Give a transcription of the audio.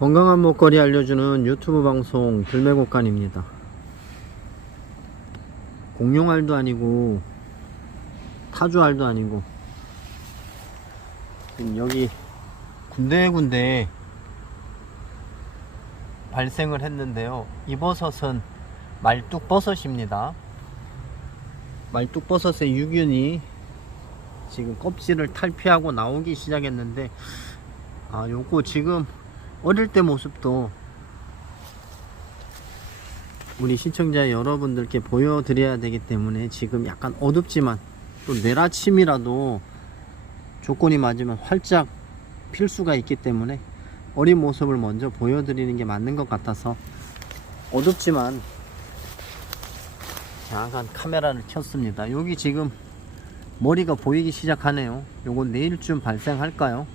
건강한 먹거리 알려주는 유튜브 방송 들매곡간입니다. 공룡알도 아니고 타조알도 아니고 여기 군데군데 발생을 했는데요. 이 버섯은 말뚝버섯입니다. 말뚝버섯의 유균이 지금 껍질을 탈피하고 나오기 시작했는데 아 요거 지금 어릴 때 모습도 우리 시청자 여러분들께 보여드려야 되기 때문에 지금 약간 어둡지만 또 내일 아침이라도 조건이 맞으면 활짝 필 수가 있기 때문에 어린 모습을 먼저 보여드리는 게 맞는 것 같아서 어둡지만 잠깐 카메라를 켰습니다 여기 지금 머리가 보이기 시작하네요 요건 내일쯤 발생할까요?